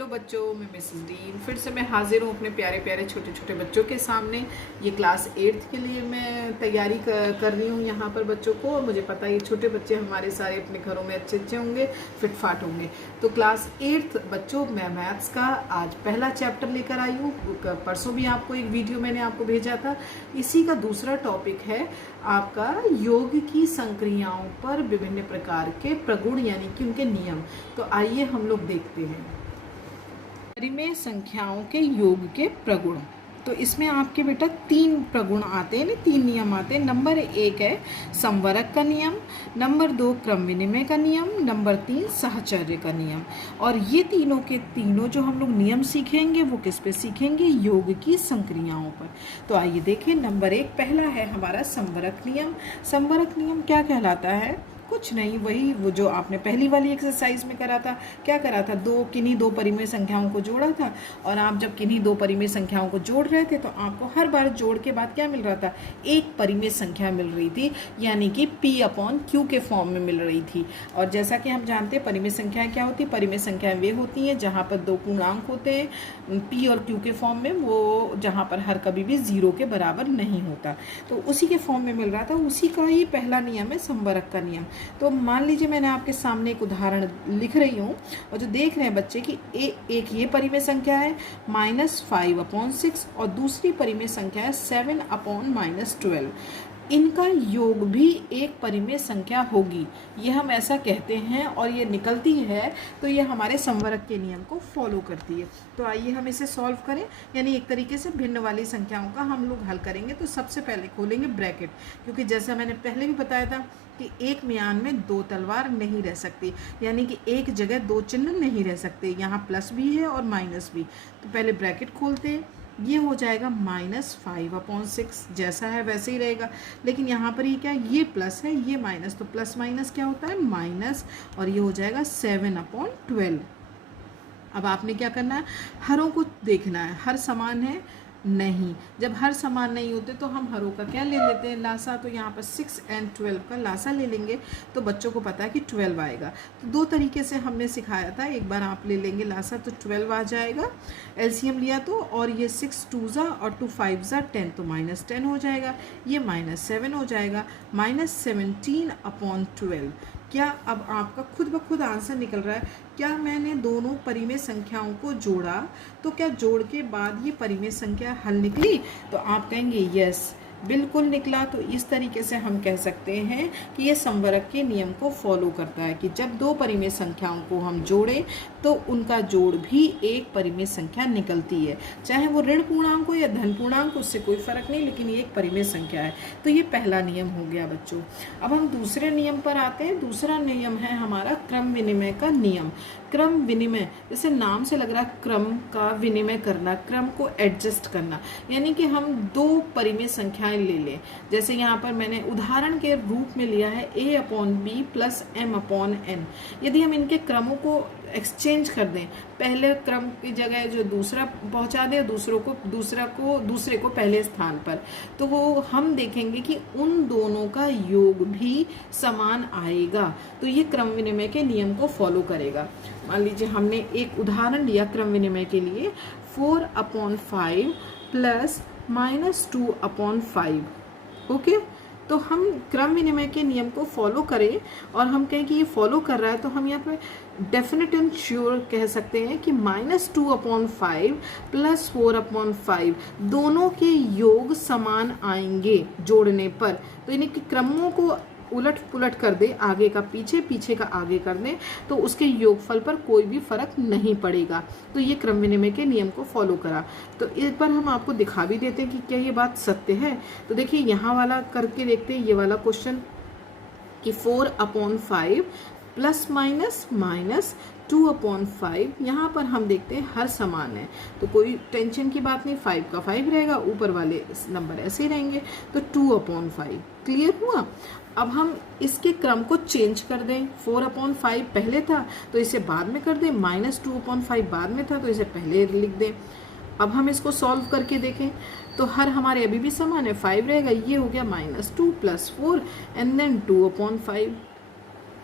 Hello बच्चों, मैं Mrs dean फिर से मैं हाजिर हूँ अपने प्यारे प्यारे छोटे छोटे बच्चों के सामने। ये क्लास 8th के लिए मैं तैयारी कर रही हूँ यहाँ पर बच्चों को। और मुझे पता है ये छोटे बच्चे हमारे सारे अपने घरों में अच्छे अच्छे होंगे, फिटफाट होंगे। तो क्लास 8th बच्चों, मैं मैथ्स का आज पहला चैप्टर लेकर आई हूँ। परसों भी आपको एक वीडियो मैंने आपको भेजा था। इसी का दूसरा टॉपिक है आपका योग की संक्रियाओं पर विभिन्न प्रकार के प्रगुण यानी कि उनके नियम। तो आइए हम लोग देखते हैं परिमेय संख्याओं के योग के प्रगुण। तो इसमें आपके बेटा 3 प्रगुण आते हैं, 3 नियम आते हैं। नंबर 1 है संवरक का नियम, नंबर 2 क्रम विनिमय का नियम, नंबर 3 साहचर्य का नियम। और ये तीनों के तीनों जो हम लोग नियम सीखेंगे वो किस पे सीखेंगे? योग की संक्रियाओं पर। तो आइए देखें। नंबर 1 पहला है हमारा संवरक नियम। संवरक नियम क्या कहलाता है? कुछ नहीं, वही वो जो आपने पहली वाली एक्सरसाइज में करा था। क्या करा था? किन्हीं दो परिमेय संख्याओं को जोड़ा था। और आप जब किन्हीं दो परिमेय संख्याओं को जोड़ रहे थे तो आपको हर बार जोड़ के बाद क्या मिल रहा था? एक परिमेय संख्या मिल रही थी, यानी कि P/Q के फॉर्म में मिल रही थी। और जैसा कि हम जानते हैं परिमेय संख्याएं क्या होती है? परिमेय संख्याएं वे होती हैं जहाँ पर 2 पूर्णांक होते हैं P और Q के फॉर्म में, वो जहाँ पर हर कभी भी 0 के बराबर नहीं होता। तो उसी के फॉर्म में मिल रहा था। उसी का ही पहला नियम है संवरक का नियम। तो मान लीजिए मैंने आपके सामने एक उदाहरण लिख रही हूँ और जो देख रहे हैं बच्चे कि एक ये परिमेय संख्या है -5/6 और दूसरी परिमेय संख्या है 7/-12। इनका योग भी एक परिमेय संख्या होगी, ये हम ऐसा कहते हैं और ये निकलती है तो ये हमारे संवरक के नियम को फॉलो करती है। तो आइए हम इसे सॉल्व करें, यानी एक तरीके से भिन्न वाली संख्याओं का हम लोग हल करेंगे। तो सबसे पहले खोलेंगे ब्रैकेट, क्योंकि जैसा मैंने पहले भी बताया था कि एक म्यान में 2 तलवार नहीं रह सकती, यानी कि एक जगह 2 चिन्ह नहीं रह सकते। यहाँ प्लस भी है और माइनस भी। तो पहले ब्रैकेट खोलते हैं। ये हो जाएगा -5/6, जैसा है वैसे ही रहेगा। लेकिन यहाँ पर ये क्या है? ये प्लस है, ये माइनस। तो प्लस माइनस क्या होता है? माइनस। और ये हो जाएगा 7/12। अब आपने क्या करना है? हरों को देखना है। हर समान है? नहीं। जब हर समान नहीं होते तो हम हरों का क्या ले लेते हैं? लासा। तो यहाँ पर 6 और 12 का लासा ले लेंगे तो बच्चों को पता है कि 12 आएगा। तो 2 तरीके से हमने सिखाया था। एक बार आप ले लेंगे लासा तो 12 आ जाएगा, एलसीएम लिया तो। और ये 6 2 और 2 5 10, तो -10 हो जाएगा। ये -7 हो जाएगा, -17/12। क्या अब आपका खुद ब खुद आंसर निकल रहा है? क्या मैंने दोनों परिमेय संख्याओं को जोड़ा तो क्या जोड़ के बाद ये परिमेय संख्या हल निकली? तो आप कहेंगे यस, बिल्कुल निकला। तो इस तरीके से हम कह सकते हैं कि ये संवरक के नियम को फॉलो करता है कि जब 2 परिमेय संख्याओं को हम जोड़ें तो उनका जोड़ भी एक परिमेय संख्या निकलती है, चाहे वो ऋण पूर्णांक हो या धन पूर्णांक, उससे कोई फर्क नहीं, लेकिन ये एक परिमेय संख्या है। तो ये पहला नियम हो गया बच्चों। अब हम दूसरे नियम पर आते हैं। दूसरा नियम है हमारा क्रम विनिमय का नियम। क्रम विनिमय, जैसे नाम से लग रहा है, क्रम का विनिमय करना, क्रम को एडजस्ट करना, यानी कि हम 2 परिमेय संख्याएं ले लें। जैसे यहाँ पर मैंने उदाहरण के रूप में लिया है A/B + M/n। यदि हम इनके क्रमों को एक्सचेंज कर दें, पहले क्रम की जगह जो दूसरा पहुंचा दें, दूसरे को पहले स्थान पर, तो वो हम देखेंगे कि उन दोनों का योग भी समान आएगा। तो ये क्रम विनिमय के नियम को फॉलो करेगा। मान लीजिए हमने एक उदाहरण लिया क्रम विनिमय के लिए, 4/5 + -2/5। ओके, तो हम क्रम विनिमय के नियम को फॉलो करें और हम कहें कि ये फॉलो कर रहा है, तो हम यहाँ पे डेफिनेट एंड श्योर कह सकते हैं कि -2/5 + 4/5 दोनों के योग समान आएंगे जोड़ने पर। तो यानी कि क्रमों को उलट पुलट कर दे, आगे का पीछे, पीछे का आगे कर दें, तो उसके योगफल पर कोई भी फर्क नहीं पड़ेगा। तो ये क्रम विनिमय के नियम को फॉलो करा। तो एक बार हम आपको दिखा भी देते हैं कि क्या ये बात सत्य है। तो देखिए यहाँ वाला करके देखते हैं, ये वाला क्वेश्चन कि 4/5 ± -2/5। यहाँ पर हम देखते हैं हर समान है, तो कोई टेंशन की बात नहीं। 5 का 5 रहेगा, ऊपर वाले नंबर ऐसे ही रहेंगे। तो 2/5 क्लियर हुआ। अब हम इसके क्रम को चेंज कर दें। 4/5 पहले था तो इसे बाद में कर दें, -2/5 बाद में था तो इसे पहले लिख दें। अब हम इसको सॉल्व करके देखें तो हर हमारे अभी भी समान है, 5 रहेगा। ये हो गया -2 + 4 एंड देन 2/5।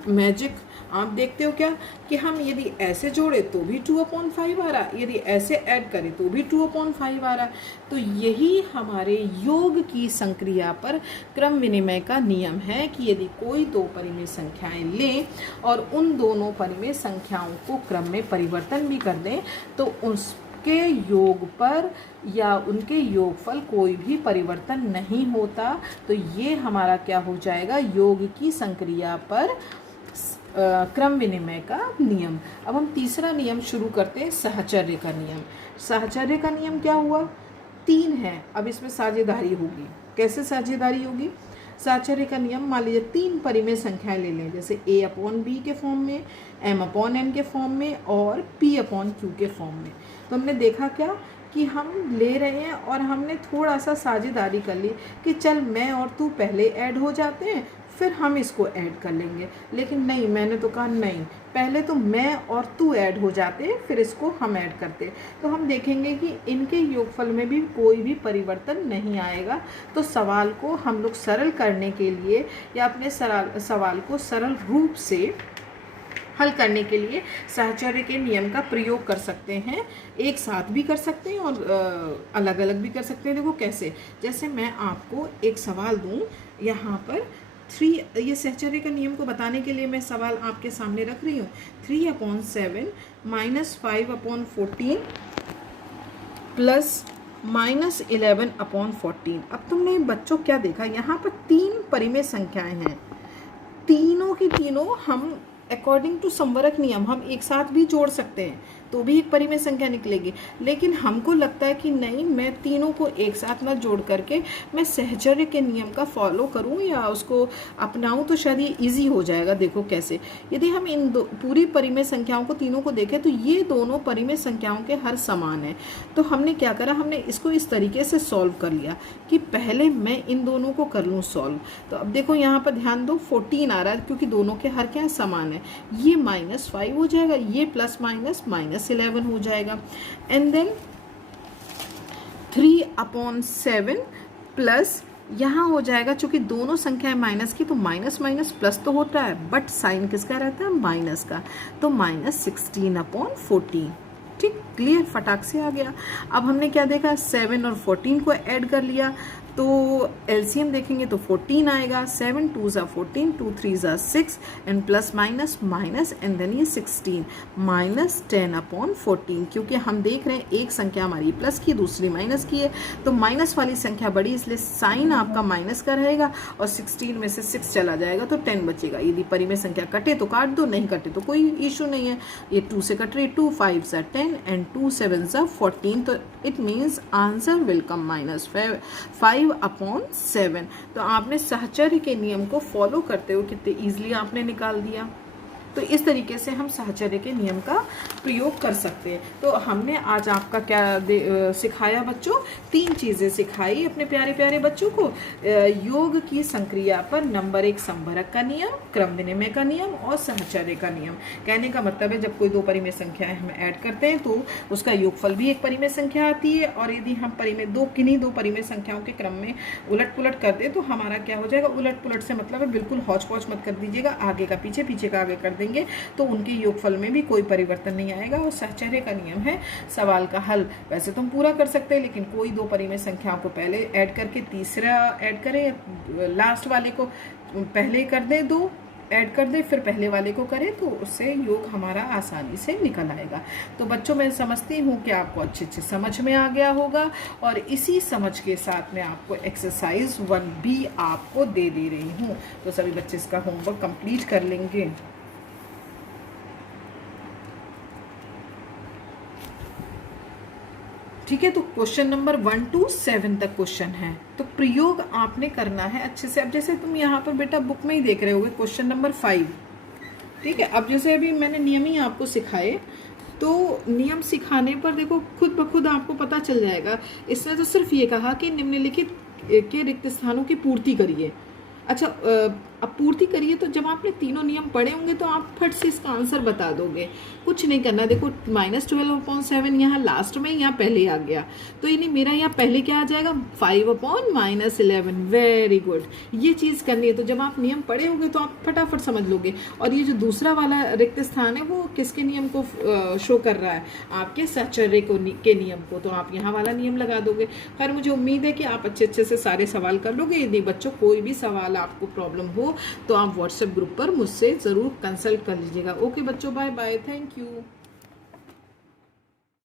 मैजिक आप देखते हो क्या कि हम यदि ऐसे जोड़े तो भी 2/5 आ रहा, यदि ऐसे ऐड करें तो भी 2/5 आ रहा। तो यही हमारे योग की संक्रिया पर क्रम विनिमय का नियम है कि यदि कोई दो परिमेय संख्याएं लें और उन दोनों परिमेय संख्याओं को क्रम में परिवर्तन भी कर दें तो उसके योग पर या उनके योगफल कोई भी परिवर्तन नहीं होता। तो ये हमारा क्या हो जाएगा, योग की संक्रिया पर क्रम विनिमय का नियम। अब हम तीसरा नियम शुरू करते हैं, साहचर्य का नियम। साहचर्य का नियम क्या हुआ, 3 है, अब इसमें साझेदारी होगी। कैसे साझेदारी होगी, साहचर्य का नियम, मान लीजिए 3 परिमेय संख्याएं ले लें, जैसे A/B के फॉर्म में, M/N के फॉर्म में और P/Q के फॉर्म में। तो हमने देखा क्या कि हम ले रहे हैं और हमने थोड़ा सा साझेदारी कर ली कि चल मैं और तू पहले ऐड हो जाते हैं फिर हम इसको ऐड कर लेंगे। लेकिन नहीं, मैंने तो कहा नहीं, पहले तो मैं और तू ऐड हो जाते फिर इसको हम ऐड करते। तो हम देखेंगे कि इनके योगफल में भी कोई भी परिवर्तन नहीं आएगा। तो सवाल को हम लोग सरल करने के लिए या अपने सवाल को सरल रूप से हल करने के लिए साहचर्य के नियम का प्रयोग कर सकते हैं। एक साथ भी कर सकते हैं और अलग अलग भी कर सकते हैं। देखो कैसे, जैसे मैं आपको एक सवाल दूं यहाँ पर 3, ये साहचर्य का नियम को बताने के लिए मैं सवाल आपके सामने रख रही हूँ। 3/7 - 5/14 प्लस -11/14। अब तुमने बच्चों क्या देखा, यहाँ पर 3 परिमेय संख्याएं हैं, तीनों की तीनों हम अकॉर्डिंग टू संवरक नियम हम एक साथ भी जोड़ सकते हैं तो भी एक परिमेय संख्या निकलेगी। लेकिन हमको लगता है कि नहीं, मैं तीनों को एक साथ ना जोड़ करके मैं साहचर्य के नियम का फॉलो करूं या उसको अपनाऊं तो शायद ये ईजी हो जाएगा। देखो कैसे, यदि हम इन पूरी परिमेय संख्याओं को तीनों को देखें तो ये दोनों परिमेय संख्याओं के हर समान है। तो हमने क्या करा, हमने इसको इस तरीके से सॉल्व कर लिया कि पहले मैं इन दोनों को कर लूँ सॉल्व। तो अब देखो यहाँ पर ध्यान दो, 14 आ रहा है क्योंकि दोनों के हर क्या समान है। ये -5 हो जाएगा, ये प्लस माइनस -11 हो जाएगा। एंड देन 3/7 प्लस यहाँ हो जाएगा, चूंकि दोनों संख्याएं माइनस की तो माइनस माइनस प्लस तो होता है बट साइन किसका रहता है, माइनस का। तो -16/14। ठीक, क्लियर, फटाक से आ गया। अब हमने क्या देखा, 7 और 14 को ऐड कर लिया तो एलसीएम देखेंगे तो 14 आएगा। 7 2 ज़ा 14, 2 3 ज़ा 6 and plus minus minus and then ये 16 -10/14। क्योंकि हम देख रहे हैं एक संख्या हमारी प्लस की दूसरी माइनस की है तो माइनस वाली संख्या बड़ी, इसलिए साइन आपका माइनस का रहेगा और 16 में से 6 चला जाएगा तो 10 बचेगा। यदि परिमेय संख्या कटे तो काट दो, नहीं कटे तो कोई इशू नहीं है। ये 2 से कट रही, 2 5 ज़ा 10 एंड 2 7 ज़ा 14। तो it means answer will come -5/7। तो आपने साहचर्य के नियम को फॉलो करते हुए कितने इजीली आपने निकाल दिया। तो इस तरीके से हम साहचर्य के नियम का प्रयोग कर सकते हैं। तो हमने आज आपका क्या सिखाया बच्चों, 3 चीज़ें सिखाई अपने प्यारे प्यारे बच्चों को। योग की संक्रिया पर नंबर 1 संवरक का नियम, क्रम विनिमय का नियम और साहचर्य का नियम। कहने का मतलब है जब कोई दो परिमेय संख्याएं हम ऐड करते हैं तो उसका योगफल भी एक परिमेय संख्या आती है और यदि हम किन्हीं दो परिमेय संख्याओं के क्रम में उलट पुलट कर दें तो हमारा क्या हो जाएगा, उलट पुलट से मतलब है बिल्कुल हौच पौच मत कर दीजिएगा, आगे का पीछे पीछे का आगे कर देंगे तो उनके योगफल में भी कोई परिवर्तन नहीं आएगा। और साहचर्य का नियम है सवाल का हल वैसे तुम पूरा कर सकते हैं लेकिन कोई दो परिमेय संख्याओं को पहले ऐड करके तीसरा ऐड करें, लास्ट वाले को पहले कर दे, 2 ऐड कर दे फिर पहले वाले को करें तो उससे योग हमारा आसानी से निकल आएगा। तो बच्चों मैं समझती हूँ कि आपको अच्छे समझ में आ गया होगा और इसी समझ के साथ मैं आपको एक्सरसाइज 1B आपको दे रही हूँ। तो सभी बच्चे इसका होमवर्क कंप्लीट कर लेंगे। ठीक है, तो क्वेश्चन नंबर 1 to 7 तक क्वेश्चन है तो प्रयोग आपने करना है अच्छे से। अब जैसे तुम यहाँ पर बेटा बुक में ही देख रहे होगे क्वेश्चन नंबर 5। ठीक है, अब जैसे अभी मैंने नियम ही आपको सिखाए तो नियम सिखाने पर देखो खुद ब खुद आपको पता चल जाएगा। इसने तो सिर्फ ये कहा कि निम्नलिखित के रिक्त स्थानों की पूर्ति करिए। अच्छा अब पूर्ति करिए। तो जब आपने तीनों नियम पढ़े होंगे तो आप फट से इसका आंसर बता दोगे। कुछ नहीं करना, देखो -12/7 यहाँ लास्ट में, यहाँ पहले आ गया, तो यानी मेरा यहाँ पहले क्या आ जाएगा, 5/-11। वेरी गुड, ये चीज़ करनी है। तो जब आप नियम पढ़े होंगे तो आप फटाफट समझ लोगे। और ये जो दूसरा वाला रिक्त स्थान है वो किसके नियम को शो कर रहा है, आपके साहचर्य के नियम को, तो आप यहाँ वाला नियम लगा दोगे। खैर मुझे उम्मीद है कि आप अच्छे से सारे सवाल कर लोगे। यदि बच्चों कोई भी सवाल आपको प्रॉब्लम हो तो आप व्हाट्सएप ग्रुप पर मुझसे ज़रूर कंसल्ट कर लीजिएगा। ओके बच्चों, बाय बाय, थैंक यू।